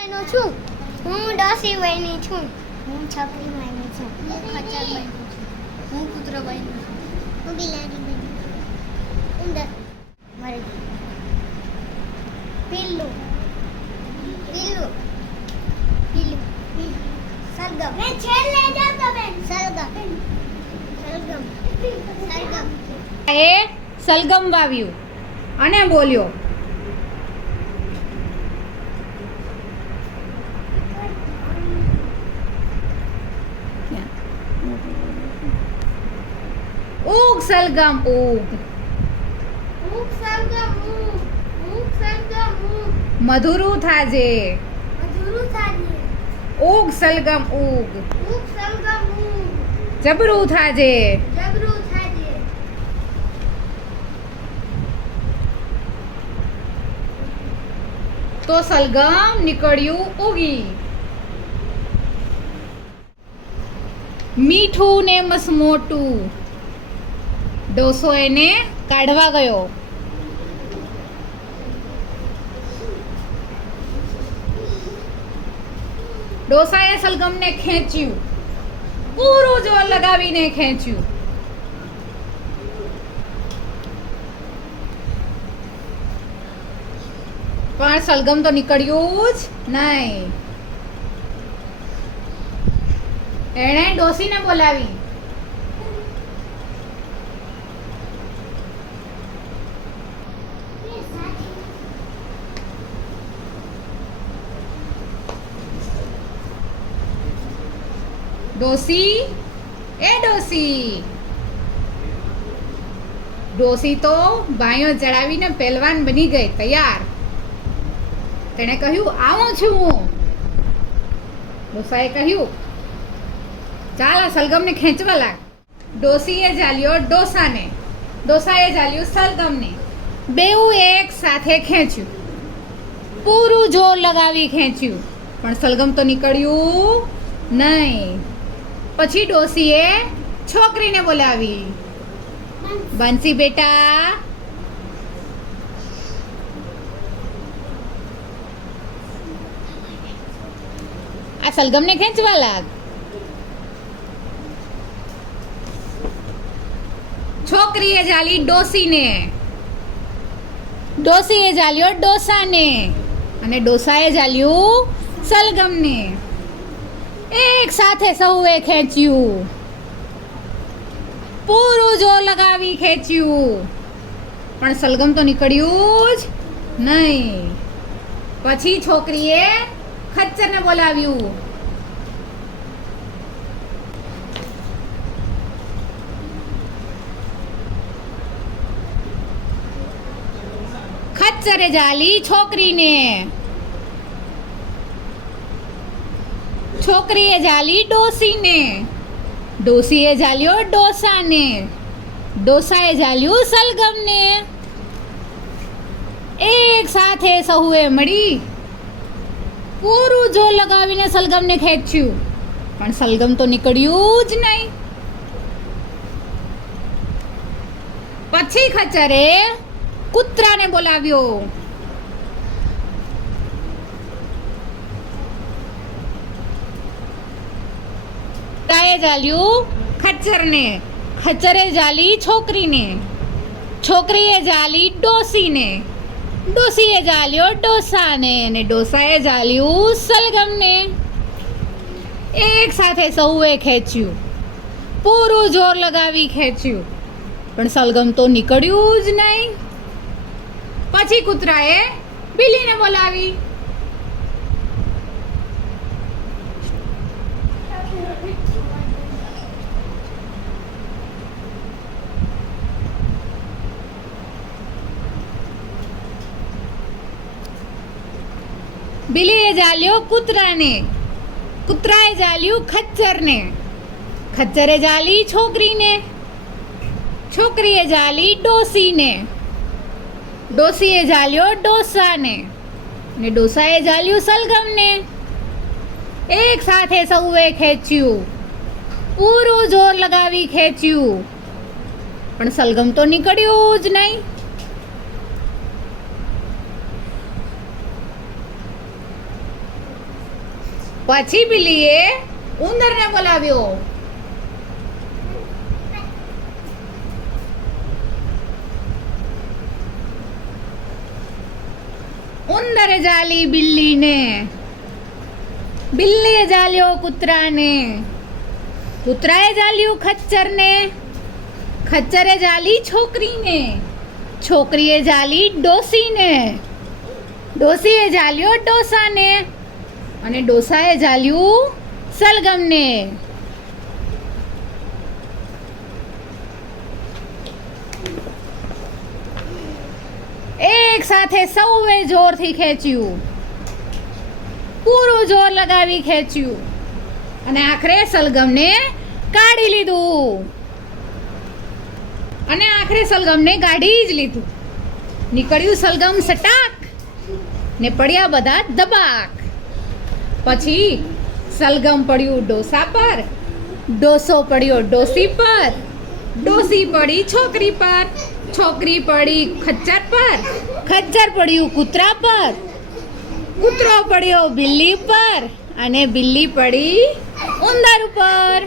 મહિનો છું. હું 10 વયની છું. હું છોકરી બની છું. હું ખચ્ચર બની છું. હું કૂતરો બની છું. હું બિલાડી બની છું. ઉંદર મરી ગયું. પીલું પીલું પીલું સરગમ મેં છેલ લે જાવ તો બેન સરગમ સરગમ સરગમ એ સલગમ વાવ્યું અને બોલ્યો ઉગ સલગમ ઉગ ઉગ સરગમ ઉગ સરગમ ઉગ મધુરું થાજે મધુરું થાજે ઉગ સલગમ ઉગ ઉગ સરગમ ઉગ જબરું થાજે જબરું થાજે તો સલગમ નીકળ્યું ઉગી મીઠું ને મસમોટું ડોસો એને કાઢવા ગયો ડોસાએ સલગમને ખેંચ્યું પૂરું જોર લગાવીને ખેંચ્યું પણ સલગમ તો નીકળ્યું જ નહીં એણે ડોસીને બોલાવી ડોસી એ ડોસી ડોસી તો બાયો ચડાવીને પહેલવાન બની ગઈ તૈયાર તેણે કહ્યું આવું છું હું ડોસાએ કહ્યું ચાલ આ સલગમને ખેંચવા લાગ ડોસીએ ઝાલ્યો ડોસાને ડોસાએ ઝાલ્યું સલગમને બેઉ એક સાથે ખેંચ્યું પૂરું જોર લગાવી ખેંચ્યું પણ સલગમ તો નીકળ્યું નહીં પછી ડોસીએ છોકરીને બોલાવી બંસી બેટા આ સલગમને ખેંચવા લાગ છોકરીએ ઝાલી ડોસીને ડોસીએ ઝાલ્યો ડોસાને અને ડોસાએ ઝાલ્યું સલગમને એક સાથે સૌએ ખેંચ્યું પૂરું જોર લગાવી ખેંચ્યું પણ સલગમ તો નીકળ્યું જ નહીં પછી છોકરીએ ખચ્ચરને બોલાવ્યું ખચ્ચરે ઝાલી છોકરીને છોકરીએ ઝાલી ડોસીને ડોસીએ ઝાલ્યો ડોસાને ડોસાએ ઝાલ્યું સલગમને એક સાથે સહુએ મળી પૂરું જોર લગાવીને સલગમને ખેંચ્યું પણ સલગમ તો નીકળ્યું જ નહીં પછી ખચ્ચરે કૂતરાને બોલાવ્યો કૂતરાએ ઝાલ્યું ખચ્ચરને ખચ્ચરે ઝાલી છોકરીને છોકરીએ ઝાલી ડોસીને ડોસીએ ઝાલ્યો ડોસાને અને ડોસાએ ઝાલ્યું સલગમને એક સાથે સૌએ ખેંચ્યું પૂરું જોર લગાવી ખેંચ્યું પણ સલગમ તો નીકળ્યું જ નહીં પછી કૂતરાએ બિલ્લીને બોલાવી બિલ્લીએ ઝાલ્યો કૂતરાને કૂતરાએ ઝાલ્યું ખચ્ચરને ખચ્ચરે ઝાલી છોકરીને છોકરીએ ઝાલી ડોસીને ડોસીએ ઝાલ્યો ડોસાને ને ડોસાએ ઝાલ્યું સલગમને એક સાથે સૌએ ખેંચ્યું પૂરું જોર લગાવી ખેંચ્યું પણ સલગમ તો નીકળ્યું જ નહીં પછી બિલ્લીએ ઉંદરને બોલાવ્યો. ઉંદરે જાલી બિલ્લીને, બિલ્લીએ જાલ્યો કૂતરાને, કૂતરાએ જાલ્યું ખચ્ચરને, ખચ્ચરે જાલી છોકરીને, છોકરીએ જાલી ડોસીને, ડોસીએ જાલ્યો ડોસાને અને ડોસાએ જાલ્યું સલગમને. એક સાથે સૌએ જોરથી ખેંચ્યું, પૂરું જોર લગાવી ખેંચ્યું અને આખરે સલગમને કાઢી લીધું. અને આખરે સલગમને કાઢી જ લીધું. નીકળ્યું સલગમ સટાક ને પડ્યા બધા દબાક. પછી સલગમ પડ્યું ડોસા પર, ડોસો પડ્યો ડોસી પર, ડોસી પડી છોકરી પર, છોકરી પડી ખચ્ચર પર, ખચ્ચર પડ્યું કૂતરા પર, કૂતરો પડ્યો બિલ્લી પર અને બિલ્લી પડી ઉંદર ઉપર.